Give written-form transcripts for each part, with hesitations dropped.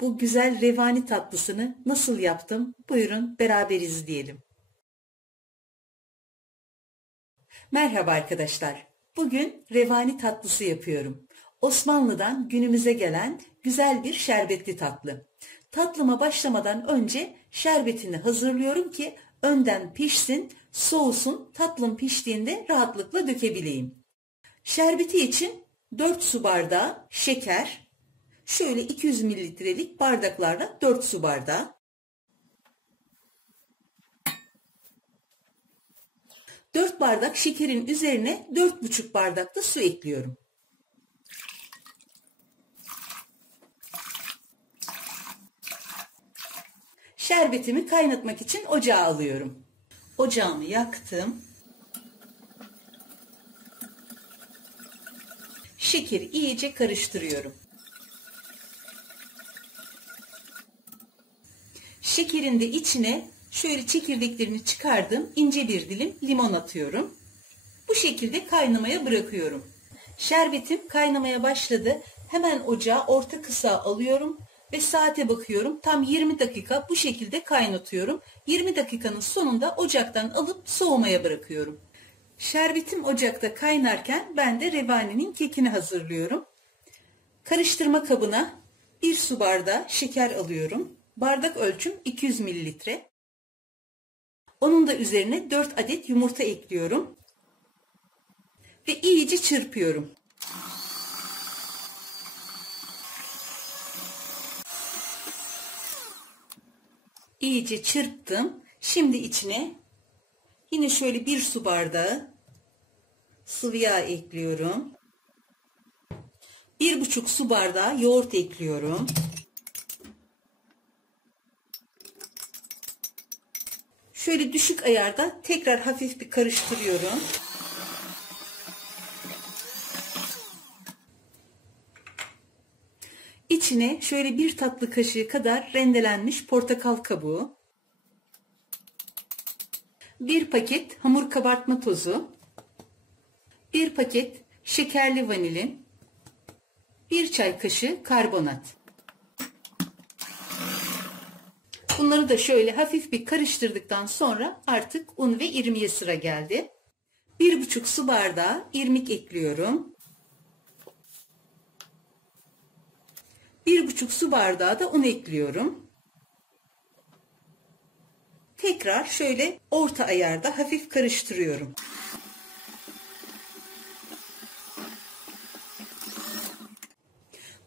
Bu güzel revani tatlısını nasıl yaptım? Buyurun beraber izleyelim. Merhaba arkadaşlar. Bugün revani tatlısı yapıyorum. Osmanlı'dan günümüze gelen güzel bir şerbetli tatlı. Tatlıma başlamadan önce şerbetini hazırlıyorum ki önden pişsin, soğusun, tatlım piştiğinde rahatlıkla dökebileyim. Şerbeti için 4 su bardağı şeker, şöyle 200 mililitrelik bardaklarla 4 su bardağı, 4 bardak şekerin üzerine 4,5 bardak da su ekliyorum. Şerbetimi kaynatmak için ocağa alıyorum. Ocağımı yaktım. Şekeri iyice karıştırıyorum. Şekerin de içine şöyle çekirdeklerini çıkardım, ince bir dilim limon atıyorum. Bu şekilde kaynamaya bırakıyorum. Şerbetim kaynamaya başladı. Hemen ocağı orta kısığa alıyorum ve saate bakıyorum. Tam 20 dakika bu şekilde kaynatıyorum. 20 dakikanın sonunda ocaktan alıp soğumaya bırakıyorum. Şerbetim ocakta kaynarken ben de revaninin kekini hazırlıyorum. Karıştırma kabına 1 su bardağı şeker alıyorum. Bardak ölçüm 200 mililitre. Onun da üzerine 4 adet yumurta ekliyorum. Ve iyice çırpıyorum. İyice çırptım. Şimdi içine yine şöyle 1 su bardağı sıvı yağ ekliyorum. 1,5 su bardağı yoğurt ekliyorum. Şöyle düşük ayarda tekrar hafif bir karıştırıyorum. İçine şöyle 1 tatlı kaşığı kadar rendelenmiş portakal kabuğu, 1 paket hamur kabartma tozu, 1 paket şekerli vanilin, 1 çay kaşığı karbonat. Bunları da şöyle hafif bir karıştırdıktan sonra artık un ve irmiğe sıra geldi. 1,5 su bardağı irmik ekliyorum. 1,5 su bardağı da un ekliyorum. Tekrar şöyle orta ayarda hafif karıştırıyorum.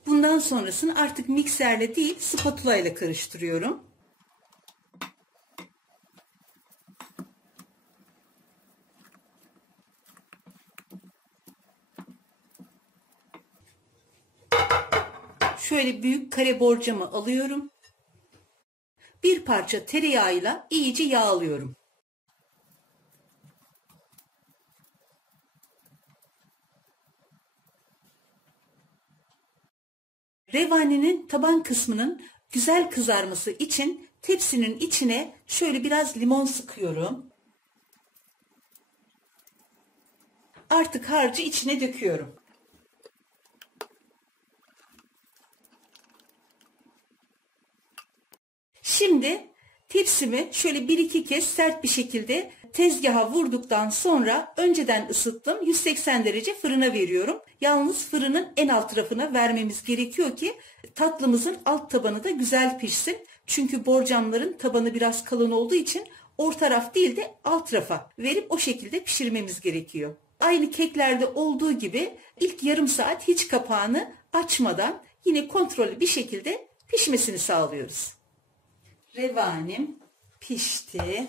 Bundan sonrasını artık mikserle değil spatula ile karıştırıyorum. Şöyle büyük kare borcamı alıyorum. Bir parça tereyağıyla iyice yağlıyorum. Revaninin taban kısmının güzel kızarması için tepsinin içine şöyle biraz limon sıkıyorum. Artık harcı içine döküyorum. Şimdi tepsimi şöyle 1-2 kez sert bir şekilde tezgaha vurduktan sonra önceden ısıttım. 180 derece fırına veriyorum. Yalnız fırının en alt tarafına vermemiz gerekiyor ki tatlımızın alt tabanı da güzel pişsin. Çünkü borcamların tabanı biraz kalın olduğu için orta taraf değil de alt tarafa verip o şekilde pişirmemiz gerekiyor. Aynı keklerde olduğu gibi ilk yarım saat hiç kapağını açmadan yine kontrollü bir şekilde pişmesini sağlıyoruz. Revanim pişti.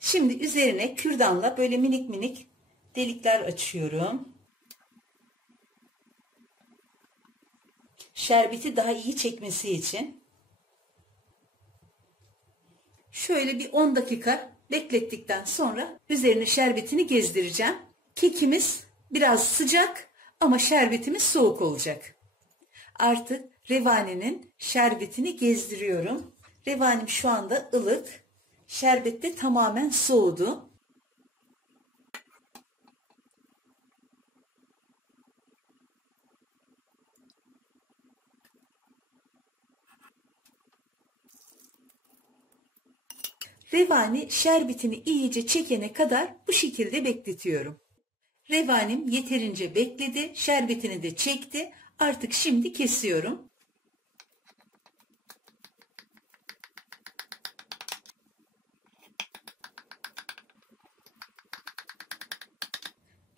Şimdi üzerine kürdanla böyle minik minik delikler açıyorum. Şerbeti daha iyi çekmesi için. Şöyle bir 10 dakika beklettikten sonra üzerine şerbetini gezdireceğim. Kekimiz biraz sıcak ama şerbetimiz soğuk olacak. Artık revaninin şerbetini gezdiriyorum. Revanim şu anda ılık. Şerbet de tamamen soğudu. Revani şerbetini iyice çekene kadar bu şekilde bekletiyorum. Revanim yeterince bekledi, şerbetini de çekti. Artık şimdi kesiyorum.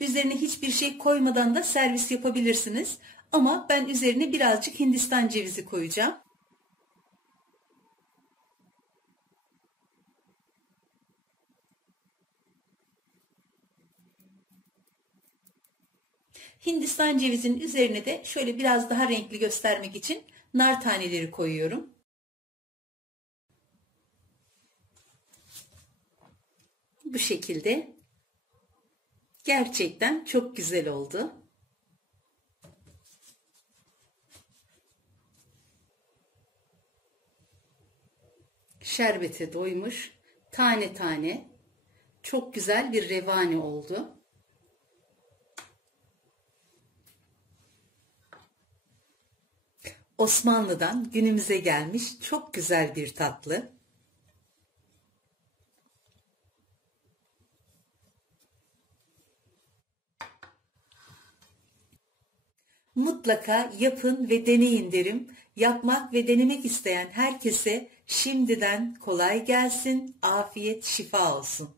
Üzerine hiçbir şey koymadan da servis yapabilirsiniz. Ama ben üzerine birazcık Hindistan cevizi koyacağım. Hindistan cevizinin üzerine de şöyle biraz daha renkli göstermek için nar taneleri koyuyorum. Bu şekilde gerçekten çok güzel oldu. Şerbete doymuş, tane tane çok güzel bir revani oldu. Osmanlı'dan günümüze gelmiş çok güzel bir tatlı. Mutlaka yapın ve deneyin derim. Yapmak ve denemek isteyen herkese şimdiden kolay gelsin, afiyet, şifa olsun.